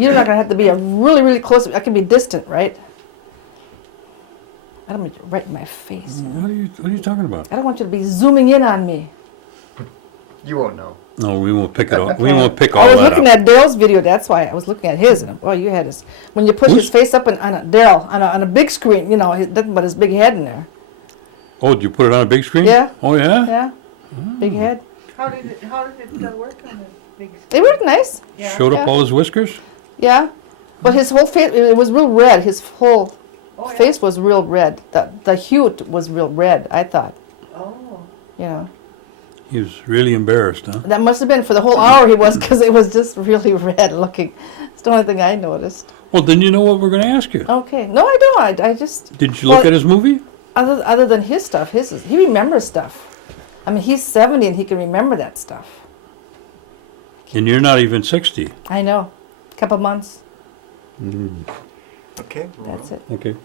you're not going to have to be a really, really close. I can be distant, right? I don't want you right in my face. What are you talking about? I don't want you to be zooming in on me. You won't know. No, we won't pick it up. We won't pick all I was that looking up. at Daryl's video. That's why I was looking at his. And, well, you had his. When you put Who's- his face up on a Daryl on a big screen, you know, nothing but his big head in there. Oh, did you put it on a big screen? Yeah. Oh, yeah? Yeah, big head. How did it work on the big screen? They work nice. Yeah. Showed up Yeah. all his whiskers? Yeah, but his whole face, it was real red. His whole Oh, yeah. face was real red. The hue was real red, I thought. Oh. You know, He was really embarrassed, huh? that must have been for the whole hour he was, because it was just really red looking. It's the only thing I noticed. Well, then you know what we're going to ask you. Okay, no, I don't. I just Didn't you look Well- at his movie? other than his stuff, he remembers stuff. I mean, he's 70 and he can remember that stuff. And you're not even 60. I know, couple months. Okay. That's it. Okay.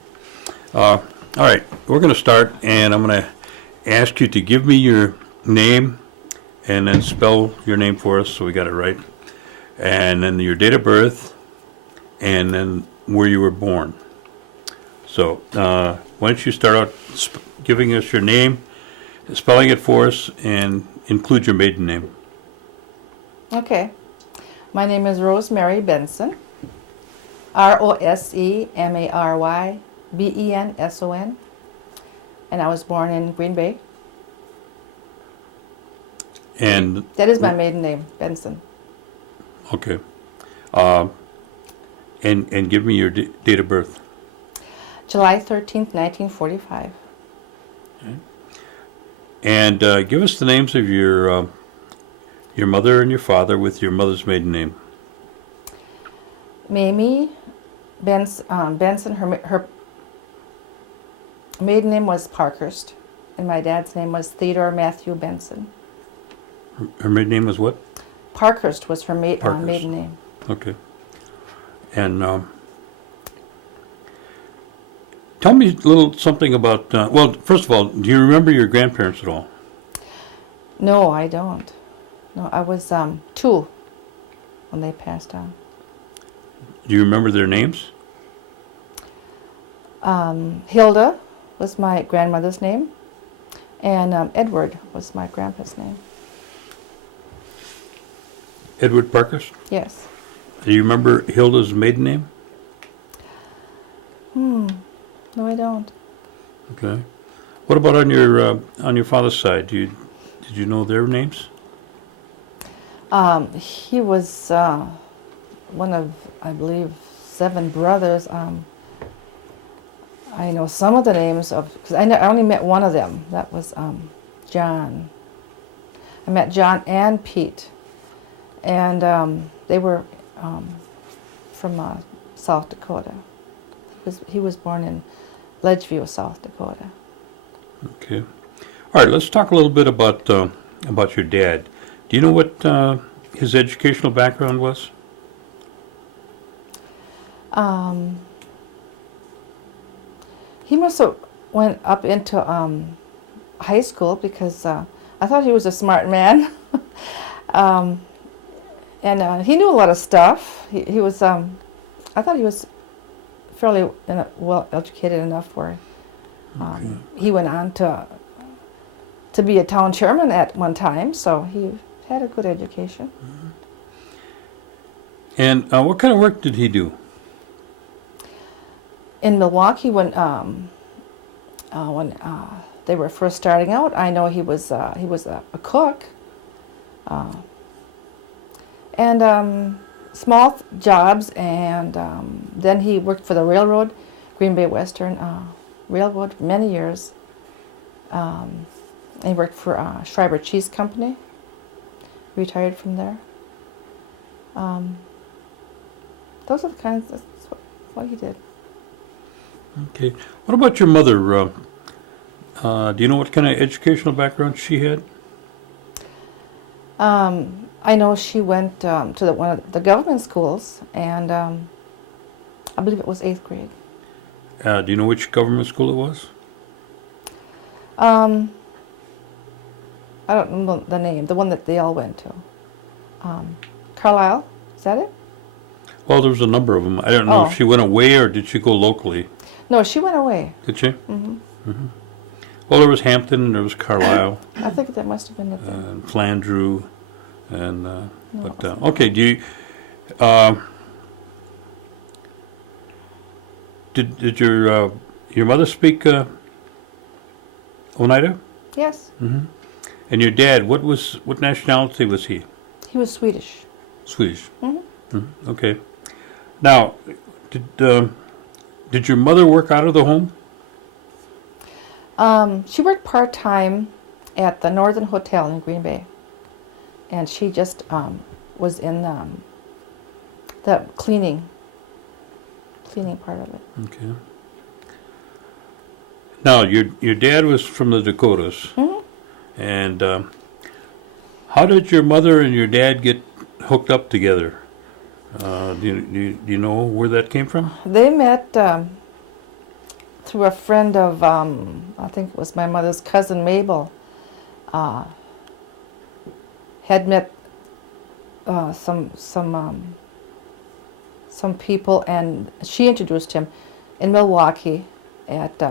All right, we're going to start, and I'm going to ask you to give me your name and then spell your name for us so we got it right. And then your date of birth, and then where you were born. So, why don't you start out giving us your name, spelling it for us, and include your maiden name. Okay, my name is Rosemary Benson. ROSEMARYBENSON, and I was born in Green Bay. And, That is my maiden name, Benson. okay. And give me your date of birth. July 13th, 1945. And give us the names of your mother and your father with your mother's maiden name. Mamie Benson, her maiden name was Parkhurst, and my dad's name was Theodore Matthew Benson. Her maiden name was what? Parkhurst was her Parkhurst. maiden name. Okay. And tell me a little something about, well, first of all, do you remember your grandparents at all? No, I don't. No, I was 2 when they passed on. Do you remember their names? Hilda was my grandmother's name, and Edward was my grandpa's name. Edward Parkhurst? Yes. Do you remember Hilda's maiden name? No, I don't. Okay. What about on your father's side? Did you know their names? He was one of, I believe, 7 brothers. I know some of the names of, because I only met one of them. That was John. I met John and Pete, and they were from South Dakota. He was born in Ledgeview, South Dakota. Okay. All right, let's talk a little bit about your dad. Do you know what his educational background was? He must have went up into high school, because I thought he was a smart man. And he knew a lot of stuff. He was, I thought he was fairly well educated enough where he went on to be a town chairman at one time, so he had a good education. And what kind of work did he do? In Milwaukee, when they were first starting out, I know he was a cook, and small jobs, and then he worked for the railroad, Green Bay Western Railroad, for many years. He worked for Schreiber Cheese Company. Retired from there. Those are the kinds. That's what he did. Okay. What about your mother? Do you know what kind of educational background she had? I know she went to one of the government schools, and I believe it was 8th grade. Do you know which government school it was? I don't know the name, the one that they all went to. Carlisle, is that it? Well, there was a number of them. I don't know Oh. if she went away or did she go locally? No, she went away. Did she? Hmm. Well, there was Hampton, there was Carlisle, I think that must have been it then. and Flandreau, and, No, it but, wasn't. okay, do you, uh, did your mother speak, Oneida? Yes, Mm-hmm. And your dad, what nationality was he? he was Swedish. Swedish? Mhm. Mm-hmm. Okay. Now, did your mother work out of the home? She worked part-time at the Northern Hotel in Green Bay. And she just was in the cleaning part of it. Okay. Now, your dad was from the Dakotas, Hmm. and how did your mother and your dad get hooked up together? Do you know where that came from? They met through a friend of, I think it was my mother's cousin Mabel, had met some people, and she introduced him in Milwaukee at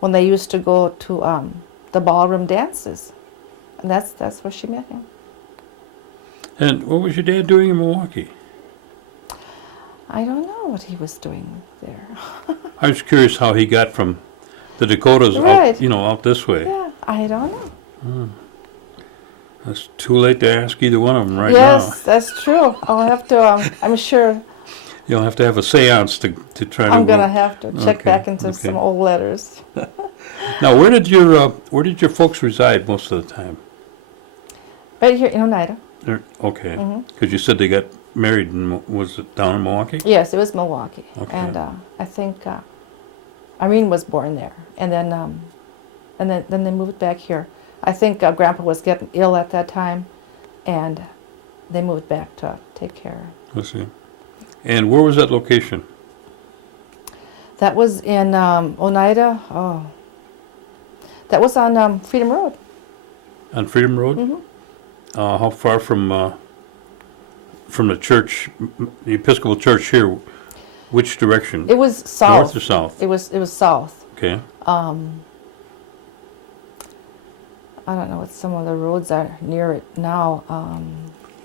when they used to go to the ballroom dances, and that's where she met him. And what was your dad doing in Milwaukee? I don't know what he was doing there. I was curious how he got from the Dakotas Right. out this way. Yeah, I don't know. It's too late to ask either one of them right Yes, that's true. I'll have to. I'm sure now. You'll have to have a seance to try to. I'm gonna have to check Okay, back into okay. some old letters. Now, where did your folks reside most of the time? Right here in Oneida. Okay, Mhm. because you said they got married was it down in Milwaukee? Yes, it was Milwaukee, Okay. and I think Irene was born there, and then they moved back here. I think Grandpa was getting ill at that time, and they moved back to take care. Let's see. And where was that location? That was in Oneida. Oh, that was on Freedom Road. On Freedom Road? Hmm. How far from the church, the Episcopal Church here? Which direction? It was south. North or south? It was south. Okay. I don't know what some of the roads are near it now.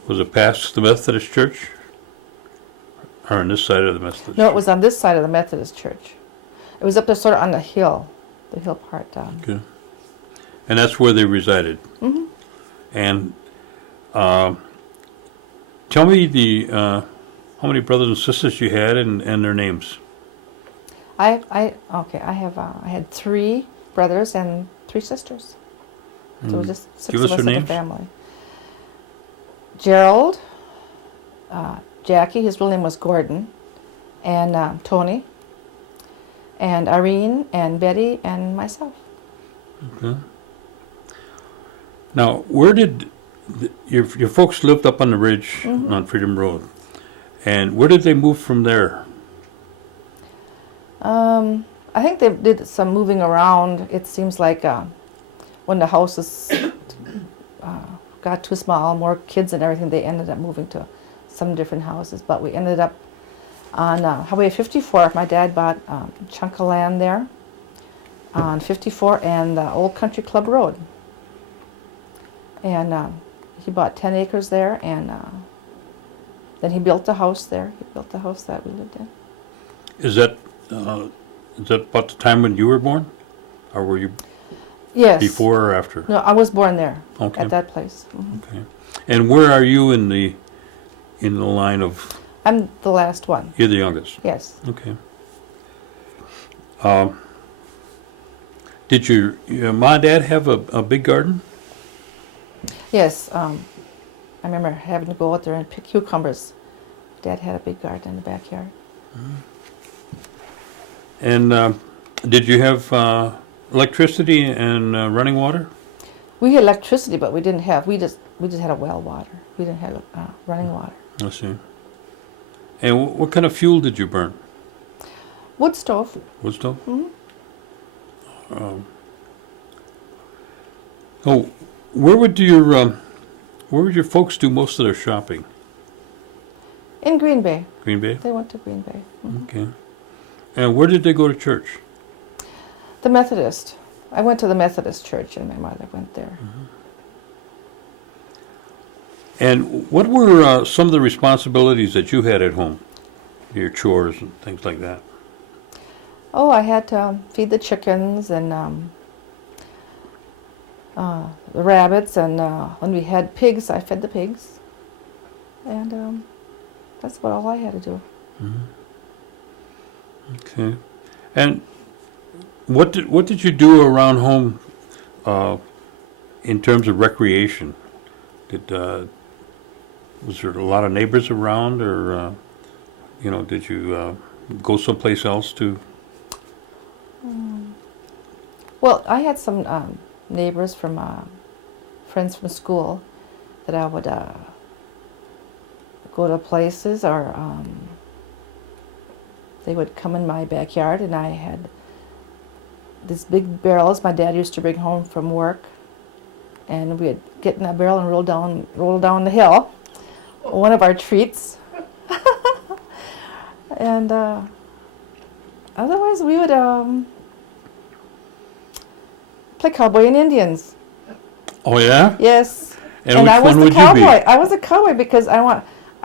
Was it past the Methodist Church? Or on this side of the Methodist? No, it was on this side of the Methodist church. It was up there sort of on the hill part. Okay. And that's where they resided. Hmm. And tell me how many brothers and sisters you had and their names. I had 3 brothers and 3 sisters. So it was just 6 Give of us us their in the names. family. Gerald, Jackie, his real name was Gordon, and Tony, and Irene, and Betty, and myself. Okay. Now, where did your folks lived up on the ridge Mhm. on Freedom Road, and where did they move from there? I think they did some moving around. It seems like when the houses got too small, more kids and everything, they ended up moving to some different houses. But we ended up on Highway 54. My dad bought a chunk of land there on 54 and the Old Country Club Road. And he bought 10 acres there, and then he built a house there. He built the house that we lived in. Is that about the time when you were born, or were you Yes. before or after? No, I was born there Okay. at that place. Mhm. Okay. And where are you in the line of? I'm the last one. You're the youngest. Yes. Okay. Did your mom and dad have a big garden? Yes. I remember having to go out there and pick cucumbers. Dad had a big garden in the backyard. And did you have electricity and running water? We had electricity, but we didn't have. We just had a well water. We didn't have running water. I see. And what kind of fuel did you burn? Wood stove. Wood stove? Mhm. Oh, where would your folks do most of their shopping? In Green Bay. Green Bay? They went to Green Bay. Mhm. Okay. And where did they go to church? The Methodist. I went to the Methodist church, and my mother went there. And what were some of the responsibilities that you had at home? Your chores and things like that? Oh, I had to feed the chickens and the rabbits, and when we had pigs, I fed the pigs. And that's about all I had to do. Okay. And what did you do around home in terms of recreation? Was there a lot of neighbors around, or did you go someplace else to? Well, I had some neighbors from friends from school that I would go to places, or they would come in my backyard, and I had these big barrels my dad used to bring home from work, and we'd get in that barrel and roll down the hill. One of our treats. And otherwise we would play cowboy and Indians. Oh yeah. Yes. And which I was one the would cowboy. you be? I was a cowboy because I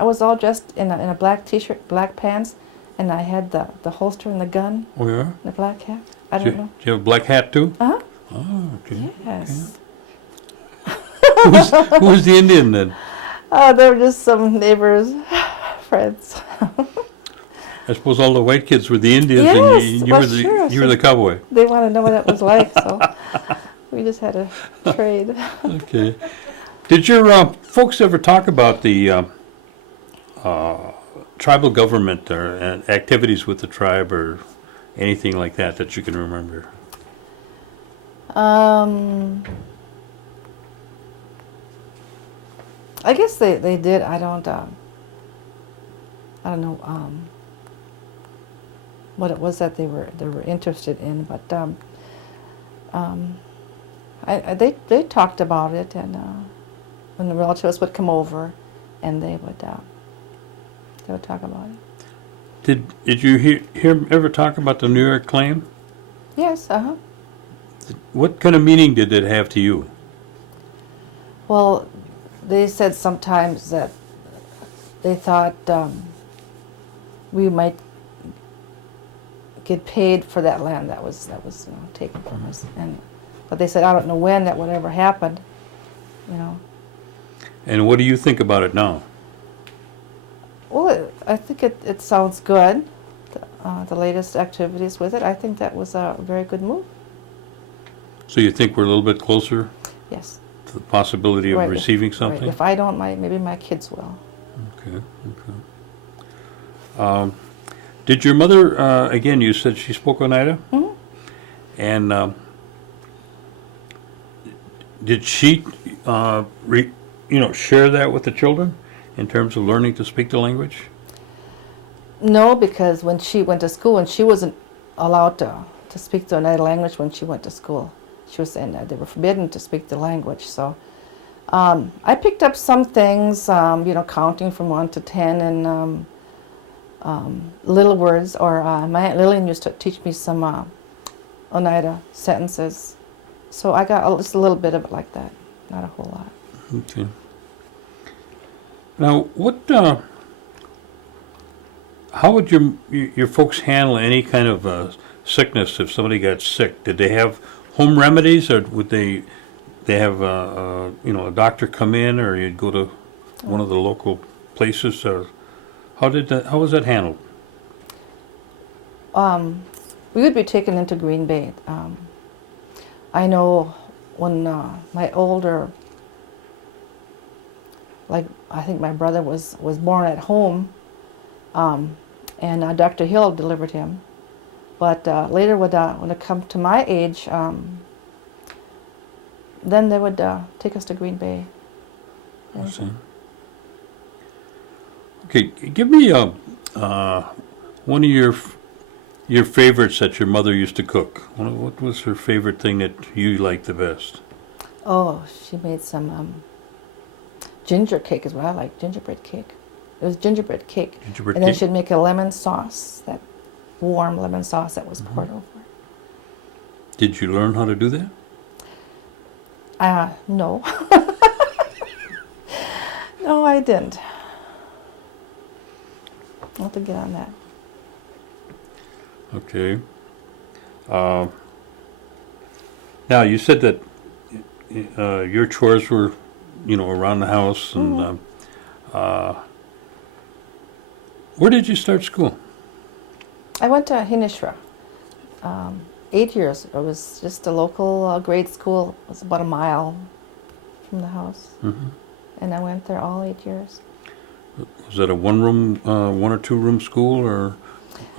was all dressed in a black t-shirt, black pants, and I had the holster and the gun, Oh yeah. and the black hat. I Do don't you, know. do you have a black hat too? Uh-huh. Oh, okay. Yes. Who was the Indian then? They were just some neighbors, friends. I suppose all the white kids were the Indians, and Yes, you well, were the sure. you were the cowboy. They wanted to know what it was like, so we just had to trade. Okay. Did your folks ever talk about the tribal government or activities with the tribe or anything like that you can remember? I guess they did. I don't know what it was that they were interested in, but they talked about it, and when the relatives would come over, and they would talk about it. Did you hear ever talk about the New York claim? Yes. What kind of meaning did it have to you? Well, they said sometimes that they thought we might get paid for that land that was taken from us, but they said I don't know when that would ever happen, And what do you think about it now? Well, I think it sounds good. The latest activities with it, I think that was a very good move. So you think we're a little bit closer Yes. to the possibility of Right, receiving Right. something? If I don't, maybe my kids will. Okay. Did your mother, again, you said she spoke Oneida? Mhm. And did she, share that with the children in terms of learning to speak the language? No, because when she went to school, and she wasn't allowed to speak the Oneida language when she went to school. She was saying that they were forbidden to speak the language. So I picked up some things, counting from 1 to 10, and little words. Or my Aunt Lillian used to teach me some Oneida sentences. So I got just a little bit of it like that, not a whole lot. Okay. Now, how would your folks handle any kind of sickness if somebody got sick? Did they have home remedies, or would they have a doctor come in, or you'd go to one of the local places? Or how was that handled? We would be taken into Green Bay. I know when my older, I think my brother was born at home, and Dr. Hill delivered him. But later, when it come to my age, then they would take us to Green Bay. I see. Okay, give me one of your favorites that your mother used to cook. What was her favorite thing that you liked the best? Oh, she made some ginger cake is what I like, gingerbread cake. It was gingerbread cake. Gingerbread And then cake? she'd make a lemon sauce, that warm lemon sauce that was poured over. Did you learn how to do that? No. No, I didn't. I'll have to get on that. Okay. Now, you said that your chores were, around the house, and where did you start school? I went to Hinishra. 8 years. It was just a local grade school. It was about a mile from the house. Mm-hmm. And I went there all 8 years. Was that a one or two room school, or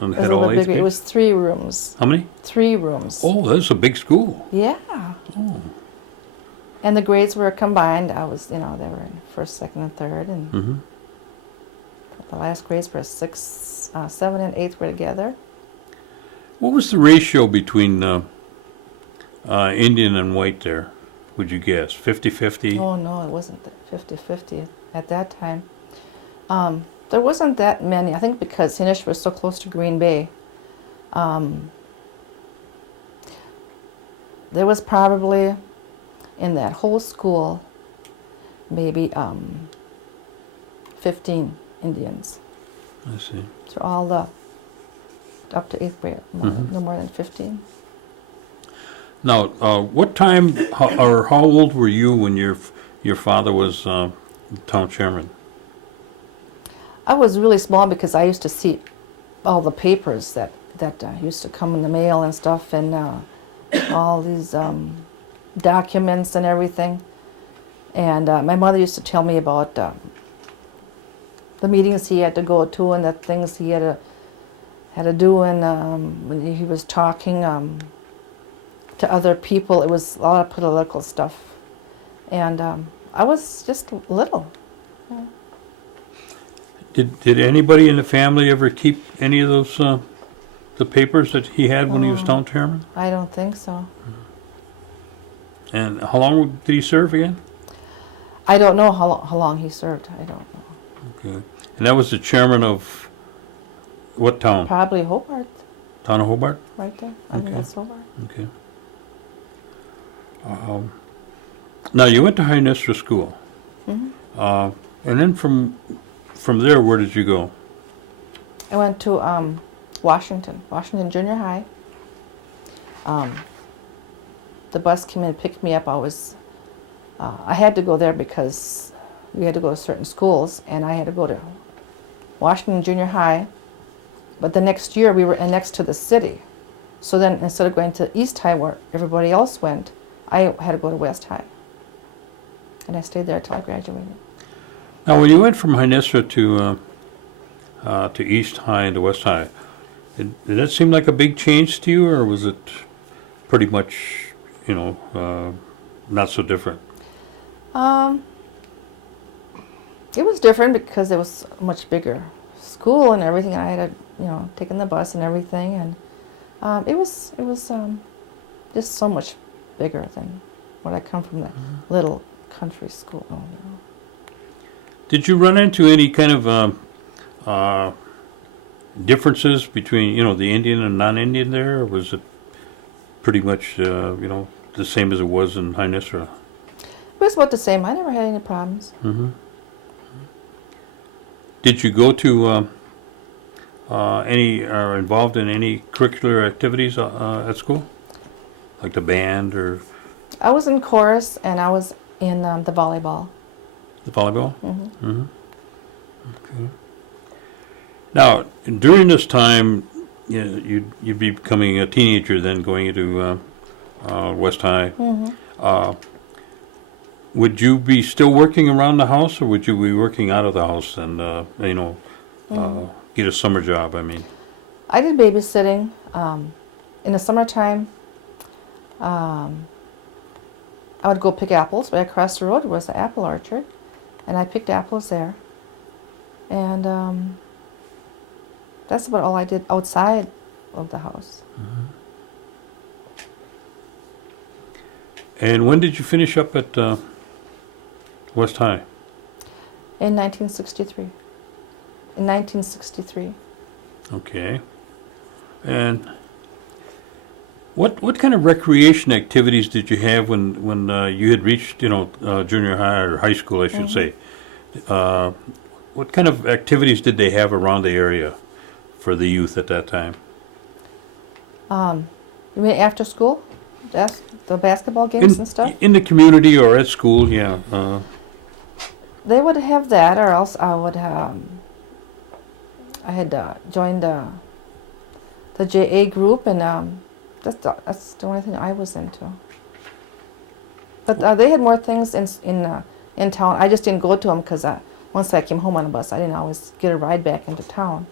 It was had a all little age bigger. It kids? was 3 rooms. How many? 3 rooms. Oh, that's a big school. Yeah. Oh. And the grades were combined. I was, they were in first, second, and third. And Mm-hmm. the last grades were 6, 7, and 8 were together. What was the ratio between Indian and white there, would you guess? 50-50? Oh, no, it wasn't 50-50 at that time. There wasn't that many. I think because Hinishra was so close to Green Bay. There was probably, in that whole school, maybe 15 Indians. I see. So all the, up to 8th grade, no more than 15. Now, what time or how old were you when your father was town chairman? I was really small because I used to see all the papers that used to come in the mail and stuff, and all these documents and everything. And my mother used to tell me about the meetings he had to go to and the things he had to do, and when he was talking to other people, it was a lot of political stuff. And I was just little. Yeah. Did anybody in the family ever keep any of those the papers that he had when he was town chairman? I don't think so. And how long did he serve again? I don't know how long he served. I don't know. Okay. And that was the chairman of what town? Probably Hobart, Town of Hobart? right there. I think Okay. that's Hobart. Okay. Now, you went to Hynestra School. Hmm. And then from there, where did you go? I went to Washington Junior High. The bus came and picked me up. I had to go there because we had to go to certain schools, and I had to go to Washington Junior High. But the next year we were annexed to the city. So then instead of going to East High where everybody else went, I had to go to West High. And I stayed there until I graduated. Now, when you went from Hynestra to East High and to West High, did that seem like a big change to you, or was it pretty much, not so different? It was different because it was a much bigger school and everything. I had to, taken the bus and everything, and it was just so much bigger than when I come from that little country school. Did you run into any kind of differences between, the Indian and non-Indian there, or was it pretty much, the same as it was in Hynestra? It was about the same. I never had any problems. Mm-hmm. Did you go to or involved in any curricular activities at school, like the band or I was in chorus, and I was in the volleyball. the volleyball? Mm-hmm. Mm-hmm. Okay. Now, during this time, you'd be becoming a teenager, then going into West High. Mm-hmm. Would you be still working around the house, or would you be working out of the house and get a summer job? I mean, I did babysitting. In the summertime, I would go pick apples. Right across the road was the apple orchard, and I picked apples there. And that's about all I did outside of the house. and when did you finish up at West High? In 1963. in 1963. Okay. And what kind of recreation activities did you have when you had reached, junior high or high school, I should say? What kind of activities did they have around the area for the youth at that time? You mean after school? The basketball games and stuff? In the community or at school, yeah. They would have that, or else I would I had joined the JA group, and that's the only thing I was into. But they had more things in town. I just didn't go to them because once I came home on a bus, I didn't always get a ride back into town,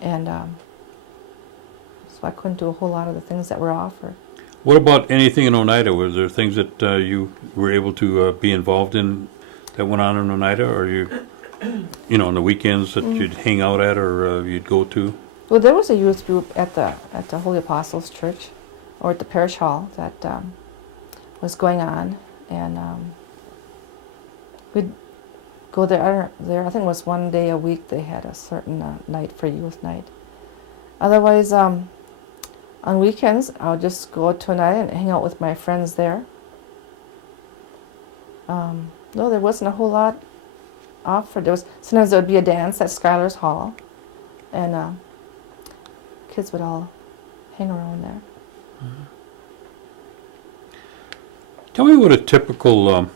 and so I couldn't do a whole lot of the things that were offered. What about anything in Oneida? Was there things that you were able to be involved in that went on in Oneida, or on the weekends that you'd hang out at or you'd go to? Well, there was a youth group at the Holy Apostles Church, or at the parish hall that was going on, and we'd go there. I think it was one day a week they had a certain night for youth night. Otherwise, on weekends I would just go to a night and hang out with my friends there. No, there wasn't a whole lot offered. Sometimes there would be a dance at Schuyler's Hall, and kids would all hang around there. Tell me what a typical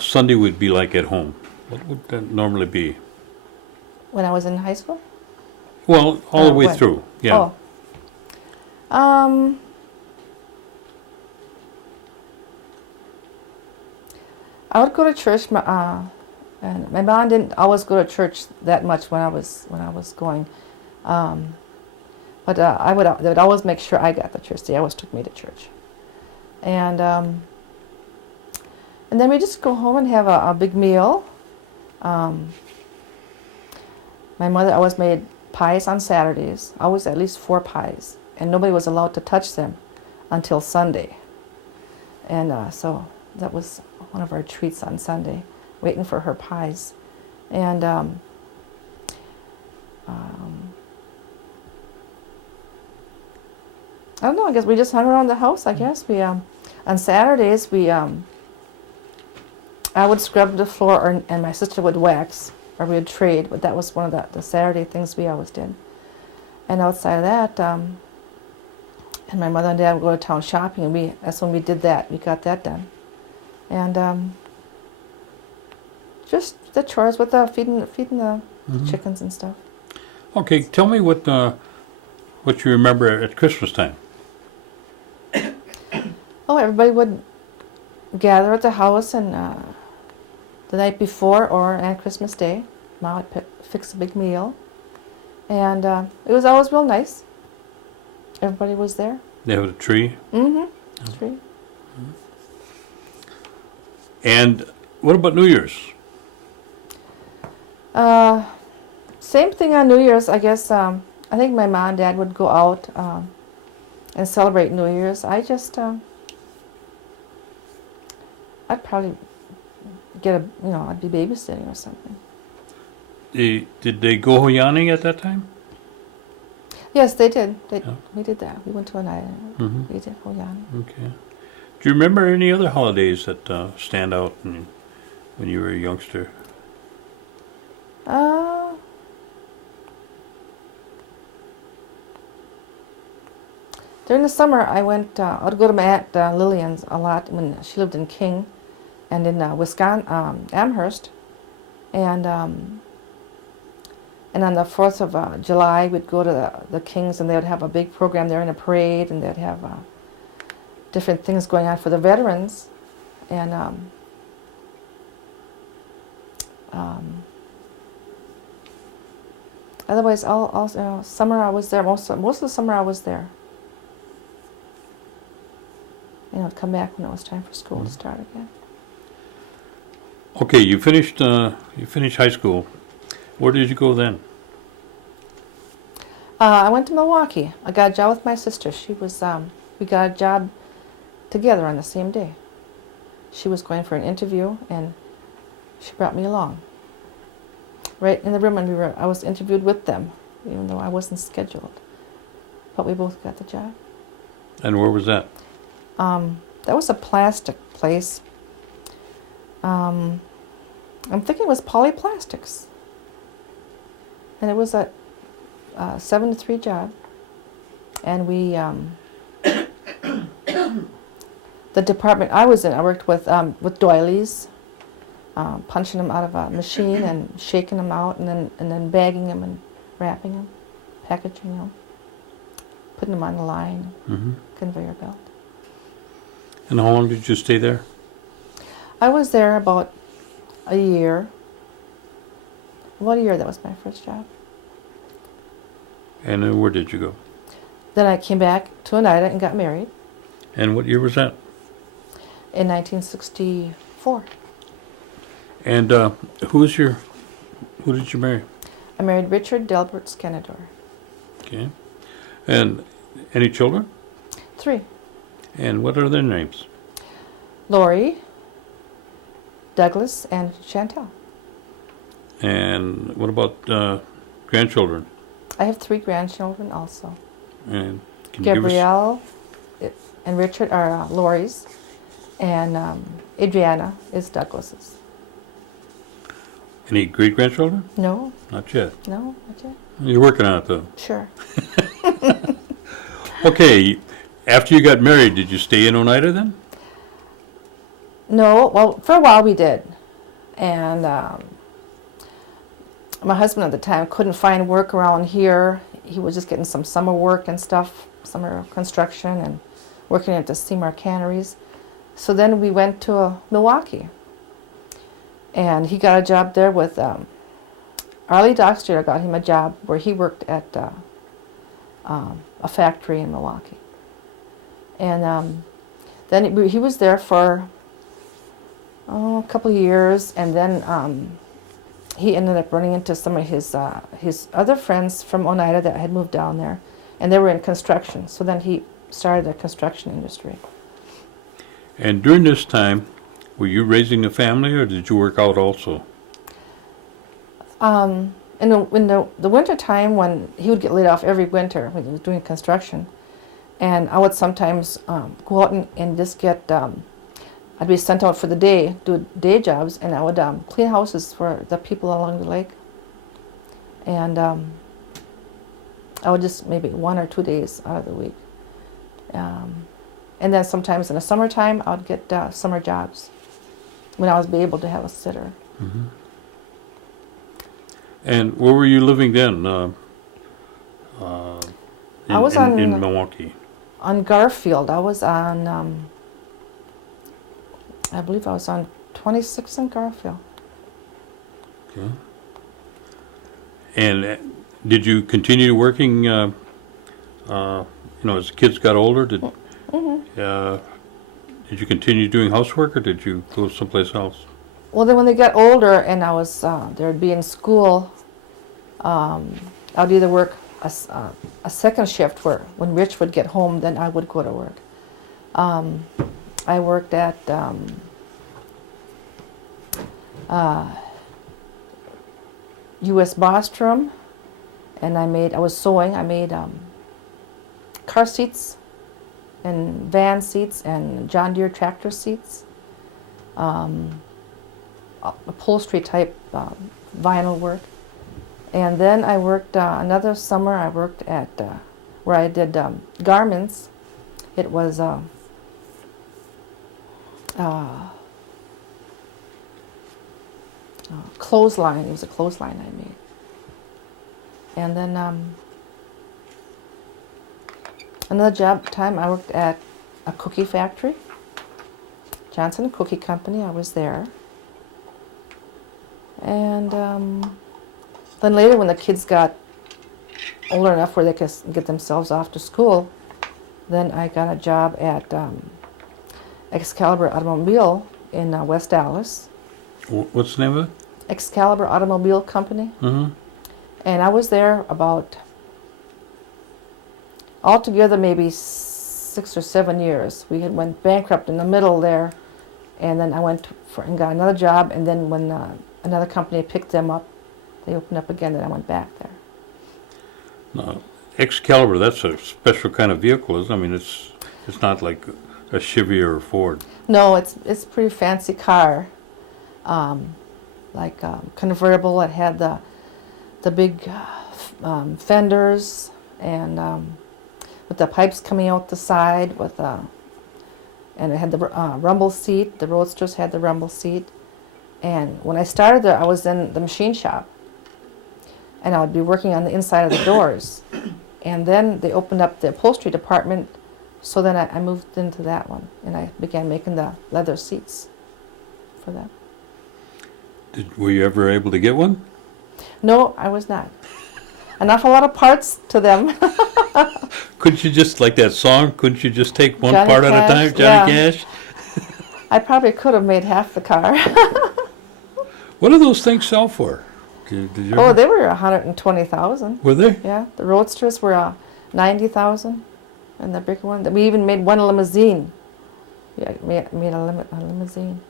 Sunday would be like at home. What would that normally be? When I was in high school? Well, all the way when? through, yeah. Oh. I would go to church, and my mom didn't always go to church that much when I was going, but they would always make sure I got the church. They always took me to church, and then we just go home and have a big meal. My mother always made pies on Saturdays, always at least 4 pies, and nobody was allowed to touch them until Sunday, and so that was one of our treats on Sunday, waiting for her pies. And I don't know, I guess we just hung around the house, I guess. We on Saturdays, I would scrub the floor, and my sister would wax, or we would trade, but that was one of the Saturday things we always did. And outside of that, and my mother and dad would go to town shopping, and that's when we did that. We got that done. And just the chores with feeding the chickens and stuff. Okay, tell me what you remember at Christmas time. Oh, everybody would gather at the house, and the night before or on Christmas Day, Mom would fix a big meal, and it was always real nice. Everybody was there. They had a tree. Mm-hmm. Tree. And what about New Year's? Same thing on New Year's, I guess. I think my mom and dad would go out and celebrate New Year's. I just, I'd probably I'd be babysitting or something. Did they go hoyaning at that time? Yes, they did. Yeah. We did that. We went to a night and we did Hoyani. Okay. Do you remember any other holidays that stand out when you were a youngster? During the summer, I'd go to my Aunt Lillian's a lot when she lived in King and in Wisconsin, Amherst. And on the 4th of July, we'd go to the Kings, and they would have a big program there in a parade, and they'd have different things going on for the veterans. And otherwise, all summer I was there. Most of the summer I was there. I'd come back when it was time for school to start again. Okay, you finished high school. Where did you go then? I went to Milwaukee. I got a job with my sister. We got a job together on the same day. She was going for an interview, and she brought me along. right in the room, and I was interviewed with them, even though I wasn't scheduled. But we both got the job. And where was that? That was a plastic place. I'm thinking it was Polyplastics. And it was a 7 to 3 job. And we, the department I was in, I worked with doilies, punching them out of a machine and shaking them out, and then bagging them and wrapping them, packaging them, putting them on the line, conveyor belt. And how long did you stay there? I was there about a year. About a year, that was my first job. And then where did you go? Then I came back to Oneida and got married And what year was that? in 1964. And who did you marry? I married Richard Delbert Skenador. Okay. And any children? 3. And what are their names? Lori, Douglas, and Chantel. And what about grandchildren? I have 3 grandchildren also. And can you give us Gabrielle and Richard are Lori's, and Adriana is Douglas's. any great-grandchildren? No, Not yet. no, not yet. You're working on it, though. Sure. Okay, after you got married, did you stay in Oneida then? No, well, for a while we did. And my husband at the time couldn't find work around here. He was just getting some summer work and stuff, summer construction, and working at the Seymour canneries. So then we went to Milwaukee. And he got a job there with Arlie Dockstrader got him a job where he worked at a factory in Milwaukee. And then he was there for a couple of years, and then he ended up running into some of his other friends from Oneida that had moved down there, and they were in construction. So then he started the construction industry. And during this time, were you raising a family, or did you work out also? In the winter time, when he would get laid off every winter when he was doing construction, and I would sometimes go out and just get, I'd be sent out for the day, do day jobs, and I would clean houses for the people along the lake. And I would just maybe 1 or 2 days out of the week. And then sometimes in the summertime, I would get summer jobs when I was able to have a sitter. Mm-hmm. And where were you living then? I was on in Milwaukee. On Garfield. I was on, I believe I was on 26th and Garfield. Okay. And did you continue working? As the kids got older, did you continue doing housework, or did you go someplace else? Well, then when they got older and I was, they'd be in school, I would either work a second shift where when Rich would get home, then I would go to work. I worked at U.S. Bostrom, and I was sewing. I made car seats and van seats and John Deere tractor seats. Upholstery type vinyl work. And then I worked another summer. I worked at where I did garments. It was clothesline. It was a clothesline I made. And then another job time I worked at a cookie factory, Johnson Cookie Company. I was there. And then later, when the kids got older enough where they could get themselves off to school, then I got a job at Excalibur Automobile in West Dallas. What's the name of it? Excalibur Automobile Company. Mm-hmm. And I was there about, altogether, maybe 6 or 7 years. We had went bankrupt in the middle there, and then I went and got another job, and then when another company picked them up, they opened up again, and I went back there. No, Excalibur, that's a special kind of vehicle, isn't it? I mean, it's not like a Chevy or a Ford. No, it's a pretty fancy car, like convertible. It had the big fenders and with the pipes coming out the side with and it had the rumble seat. The Roadsters had the rumble seat. And when I started there, I was in the machine shop, and I would be working on the inside of the doors. And then they opened up the upholstery department, so then I moved into that one, and I began making the leather seats for them. Were you ever able to get one? No, I was not. An awful lot of parts to them. Couldn't you just, like that song, couldn't you just take one Johnny part at a Cash, time, Johnny yeah. Cash? I probably could have made half the car. What do those things sell for? Did you Oh, ever- they were 120,000. Were they? Yeah, the Roadsters were 90,000, and the big one. We even made one limousine. Yeah, made a limousine.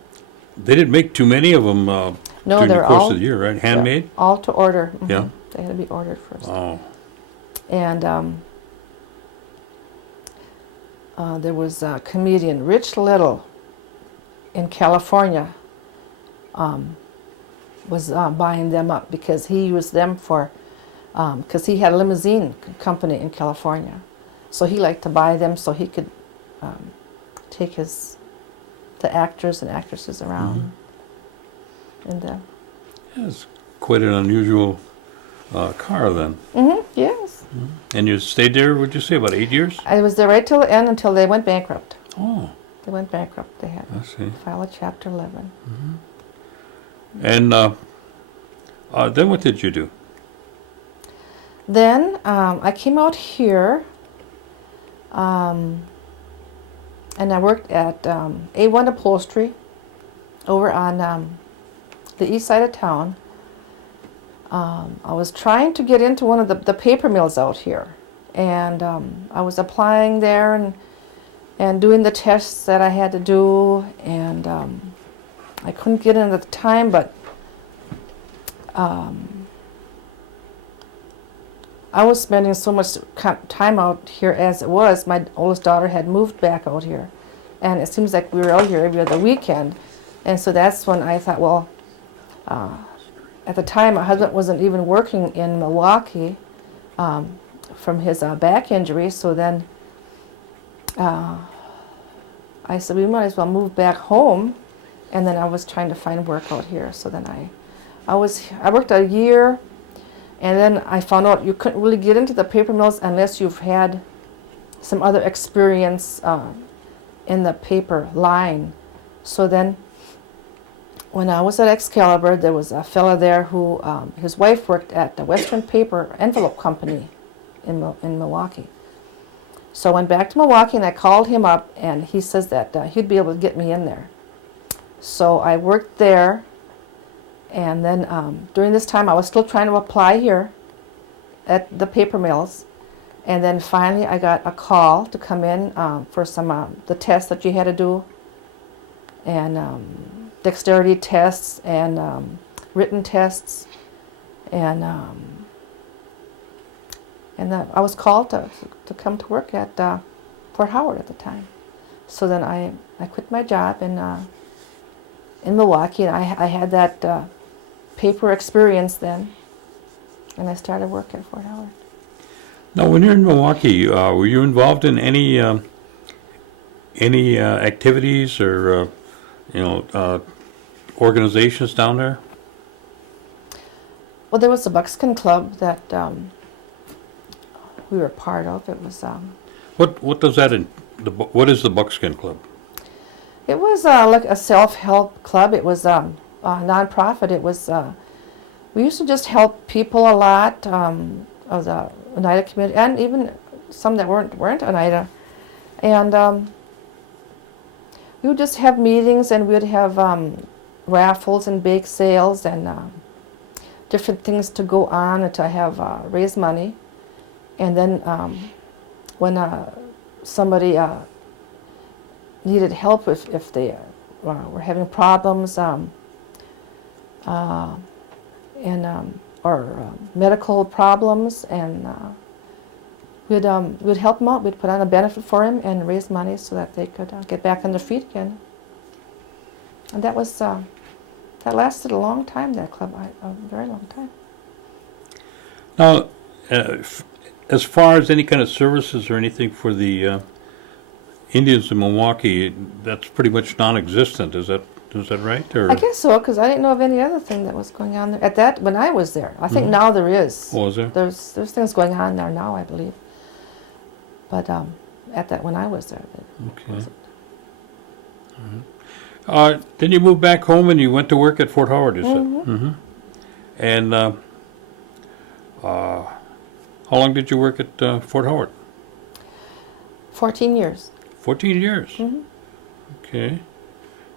They didn't make too many of them No, during the they're course all of the year, right? Handmade? all to order. Mhm. Yeah. They had to be ordered first. Oh, And there was a comedian, Rich Little, in California, was buying them up because he used them for, because he had a limousine company in California. So he liked to buy them so he could take the actors and actresses around. And yeah, it's quite an unusual car then. yes, And you stayed there, would you say, about 8 years? I was there right till the end until they went bankrupt. Oh, They went bankrupt. They had I see. to file a Chapter 11. And then what did you do? Then I came out here, and I worked at A1 Upholstery over on the east side of town. I was trying to get into one of the paper mills out here, and I was applying there and doing the tests that I had to do, and I couldn't get in at the time, but I was spending so much time out here as it was. My oldest daughter had moved back out here, and it seems like we were out here every other weekend, and so that's when I thought, well, at the time my husband wasn't even working in Milwaukee from his back injury, so then I said we might as well move back home, and then I was trying to find work out here. So then I worked a year, and then I found out you couldn't really get into the paper mills unless you've had some other experience in the paper line. So then when I was at Excalibur, there was a fella there who, his wife worked at the Western Paper Envelope Company in Milwaukee. So I went back to Milwaukee and I called him up, and he says that he'd be able to get me in there. So I worked there, and then during this time I was still trying to apply here at the paper mills, and then finally I got a call to come in for some the tests that you had to do, and dexterity tests and written tests, and I was called to come to work at Fort Howard at the time. So then I quit my job in Milwaukee, and I had that paper experience then, and I started work at Fort Howard. Now, when you're in Milwaukee, were you involved in any activities or organizations down there? Well, there was a buckskin club that we were part of. It was What does that what is the Buckskin Club? it was like a self-help club. It was a nonprofit. It was we used to just help people a lot of the Oneida community, and even some that weren't Oneida, and we would just have meetings, and we'd have raffles and bake sales and different things to go on and to have raise money. And then when somebody needed help if they were having problems, and medical problems, and we'd help them out. We'd put on a benefit for him and raise money so that they could get back on their feet again. And that was that lasted a long time. That club, a very long time. Now, as far as any kind of services or anything for the Indians in Milwaukee, that's pretty much non-existent. Is that right? Or I guess so, because I didn't know of any other thing that was going on there at that when I was there. I think now there is. Oh, is there? There's things going on there now, I believe. But at that when I was there. Okay. Then you moved back home and you went to work at Fort Howard, you said? Mm-hmm. And how long did you work at Fort Howard? 14 years. 14 years? Mm-hmm. Okay.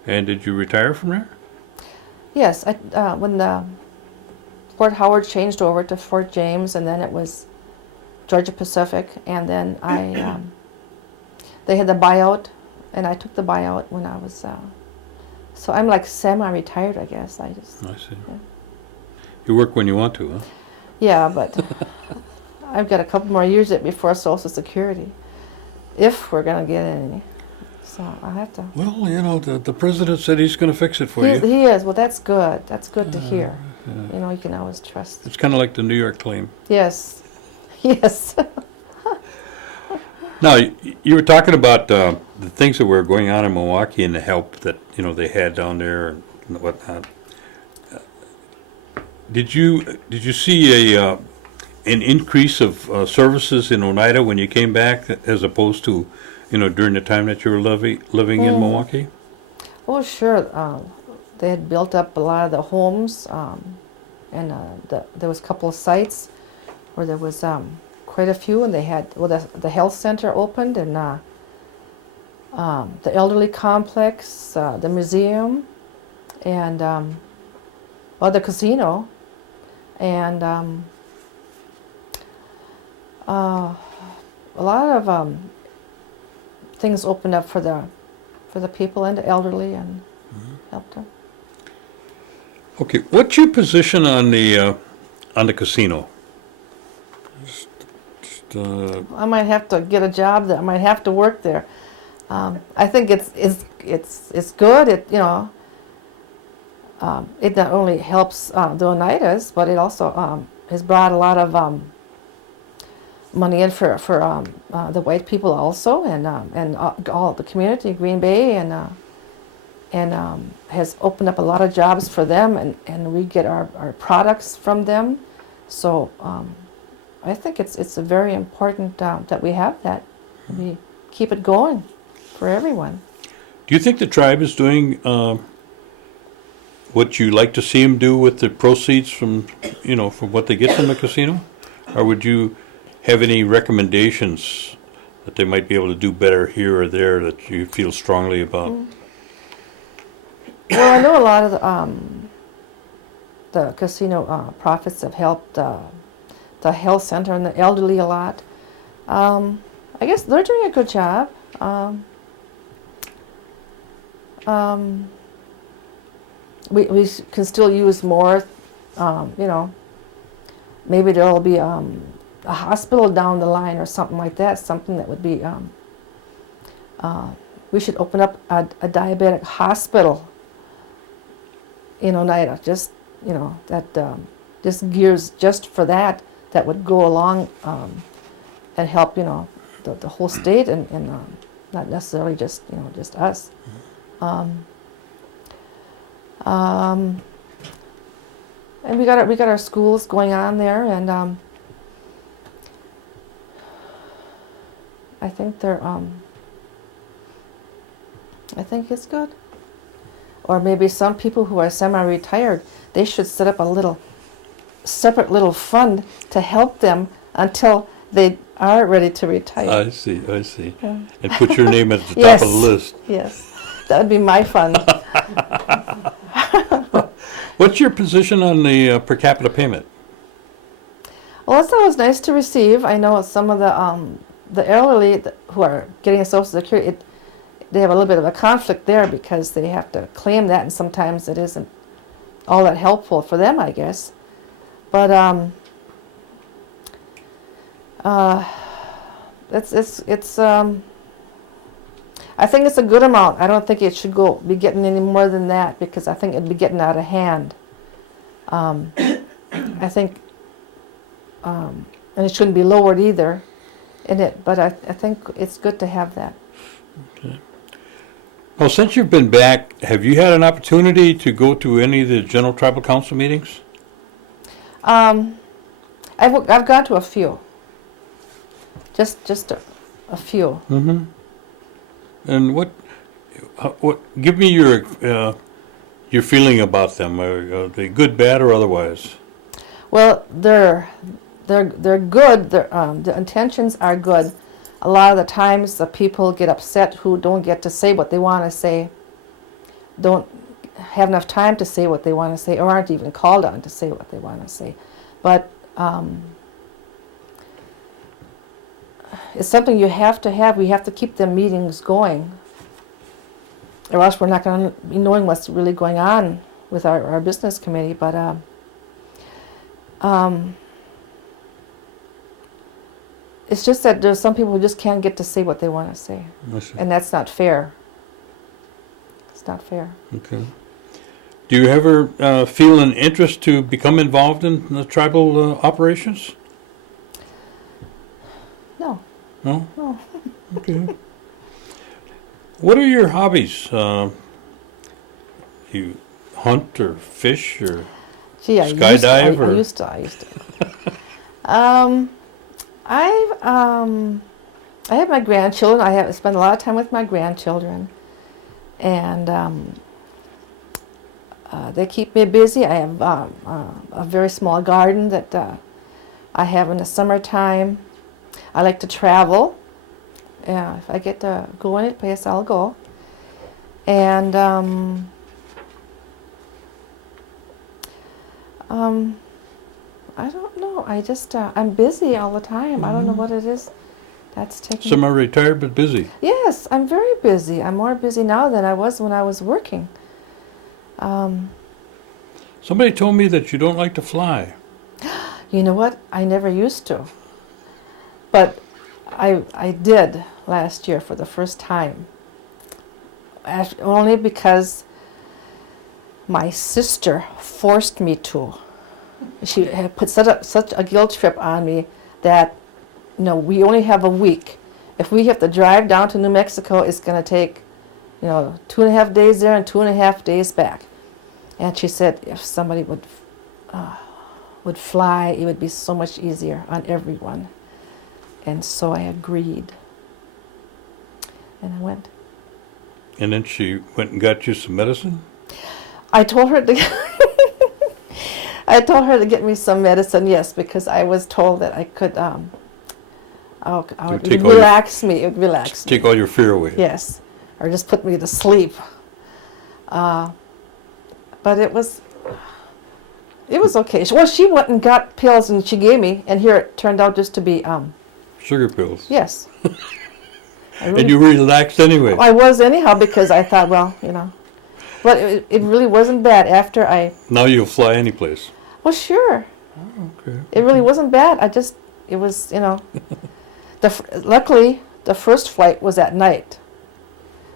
And did you retire from there? Yes, when Fort Howard changed over to Fort James, and then it was Georgia Pacific, and then they had the buyout, and I took the buyout when I was, so I'm like semi-retired, I guess. I see. Yeah. You work when you want to, huh? Yeah, but I've got a couple more years yet before Social Security, if we're going to get any. So I have to. Well, you know, the president said he's going to fix it for you. He is. Well, that's good. That's good to hear. Yeah. You know, you can always trust. It's kind of like the New York claim. Yes. Yes. Now, you were talking about the things that were going on in Milwaukee and the help that, you know, they had down there and whatnot. Did you see an increase of services in Oneida when you came back, as opposed to, you know, during the time that you were living in Milwaukee? Oh, sure. They had built up a lot of the homes, and there was a couple of sites where there was quite a few, and they had, well, the health center opened, and the elderly complex, the museum, and the casino, and a lot of things opened up for the people and the elderly, and helped them. Okay, what's your position on the casino? I might have to get a job there. I might have to work there. I think it's good. It, you know, it not only helps the Oneidas, but it also has brought a lot of money in for the white people also, and all the community, Green Bay, and has opened up a lot of jobs for them, and we get our products from them. So I think it's a very important that we have that. We keep it going for everyone. Do you think the tribe is doing what you like to see them do with the proceeds from what they get from the casino? Or would you have any recommendations that they might be able to do better here or there that you feel strongly about? Well, I know a lot of the casino profits have helped the health center and the elderly a lot. I guess they're doing a good job. We can still use more, maybe there'll be a hospital down the line or something like that, something that would be, we should open up a diabetic hospital in Oneida, just, that just gears just for that would go along and help, the whole state and not necessarily just, just us. And we got our schools going on there, and I think they're I think it's good. Or maybe some people who are semi-retired, they should set up a separate little fund to help them until they are ready to retire. I see. Yeah. And put your name at the top Yes. of the list. Yes, that would be my fund. What's your position on the per capita payment? Well, it's always nice to receive. I know some of the elderly who are getting a Social Security, they have a little bit of a conflict there because they have to claim that, and sometimes it isn't all that helpful for them, I guess. But it's I think it's a good amount. I don't think it should be getting any more than that, because I think it'd be getting out of hand. I think, and it shouldn't be lowered either in it, but I think it's good to have that. Well, since you've been back, have you had an opportunity to go to any of the General Tribal Council meetings? I've gone to a few. Just a few. Mm-hmm. And what, give me your feeling about them. Are they good, bad, or otherwise? Well, they're good. The intentions are good. A lot of the times, the people get upset who don't get to say what they want to say, don't have enough time to say what they want to say, or aren't even called on to say what they want to say. But it's something you have to have. We have to keep the meetings going, or else we're not going to be knowing what's really going on with our business committee. But it's just that there's some people who just can't get to say what they want to say, and that's not fair. It's not fair. Okay. Do you ever feel an interest to become involved in the tribal operations? No. No? No. Okay. What are your hobbies? You hunt or fish or Gee, skydive? I used to. I have my grandchildren. I have spent a lot of time with my grandchildren, and they keep me busy. I have a very small garden that I have in the summertime. I like to travel. Yeah, if I get to go any place, I'll go. And I don't know. I just I'm busy all the time. I don't know what it is that's taking. Semi-retired but busy. Yes, I'm very busy. I'm more busy now than I was when I was working. Somebody told me that you don't like to fly. You know what? I never used to. But I did last year for the first time. Only because my sister forced me to. She had put such a guilt trip on me that, we only have a week. If we have to drive down to New Mexico, it's going to take, 2.5 days there and 2.5 days back. And she said if somebody would fly, it would be so much easier on everyone. And so I agreed. And I went. And then she went and got you some medicine? I told her to get me some medicine, yes, because I was told that I could it would relax me. It would relax me. Take all your fear away. Yes. Or just put me to sleep. But it was okay. Well, she went and got pills and she gave me, and here it turned out just to be Sugar pills. yes. And you relaxed anyway. I was anyhow, because I thought, but it really wasn't bad after I. Now you'll fly any place. Well, sure. Oh, okay. It really wasn't bad. It was, luckily the first flight was at night.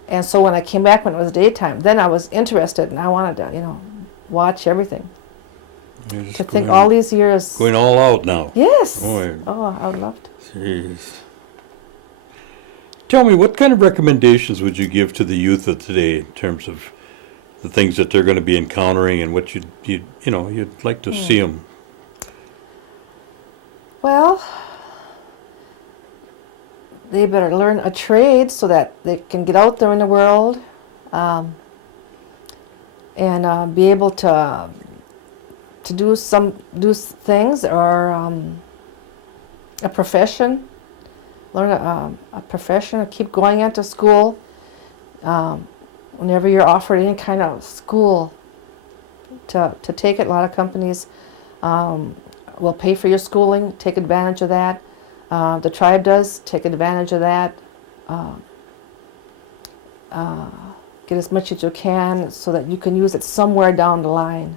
And so when I came back when it was daytime, then I was interested and I wanted to, watch everything. You're just To think all these years. going all out now. Yes. Boy. Oh, I would love to. Jeez. Tell me, what kind of recommendations would you give to the youth of today in terms of the things that they're going to be encountering and what you'd like to see them? Well, they better learn a trade so that they can get out there in the world and be able to do things, or a profession. Learn a profession, or keep going into school. Whenever you're offered any kind of school to take it, a lot of companies will pay for your schooling. Take advantage of that. The tribe does. Take advantage of that. Get as much as you can so that you can use it somewhere down the line.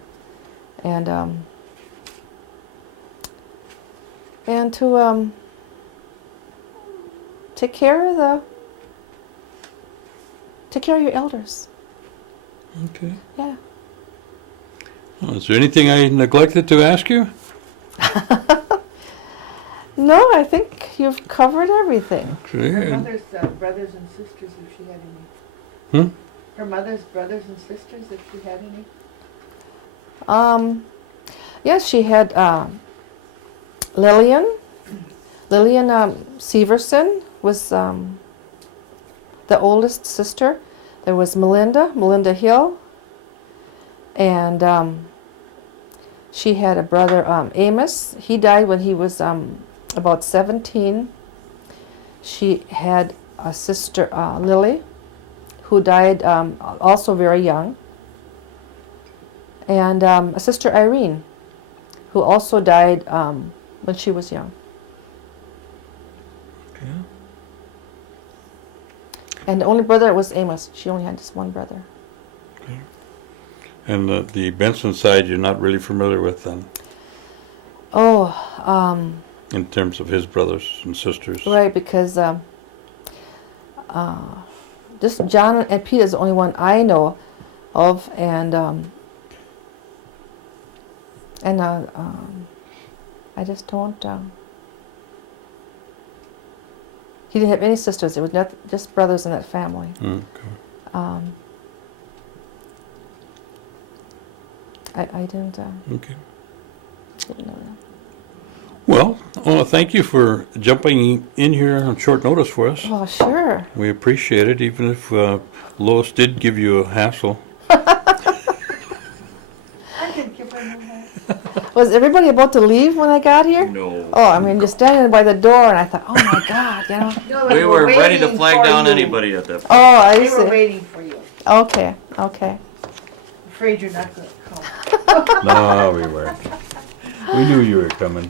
And and to take care of your elders. Okay. Yeah. Well, is there anything I neglected to ask you? No, I think you've covered everything. Okay. Her and- mother's brothers and sisters, if she had any. Hmm? Her mother's brothers and sisters, if she had any. Yes, she had Lillian. Lillian Severson was the oldest sister. There was Melinda Hill, and she had a brother, Amos. He died when he was about 17. She had a sister, Lily, who died also very young, and a sister, Irene, who also died when she was young. Okay. And the only brother was Amos. She only had just one brother. And the Benson side you're not really familiar with then, Oh, in terms of his brothers and sisters? right, because just John and Pete is the only one I know of, and I just don't. He didn't have any sisters. It was not just brothers in that family. Okay. I didn't Okay. know that. Well, I want to thank you for jumping in here on short notice for us. Oh, sure. We appreciate it, even if Lois did give you a hassle. I did give her no hat. Was everybody about to leave when I got here? No. Oh, I mean, just standing by the door, and I thought, oh my God, you know. No, We they were ready to waiting flag for down you. anybody at that point. Oh, I They were see. waiting for you. Okay. Afraid you're not going to come. No, we weren't. We knew you were coming.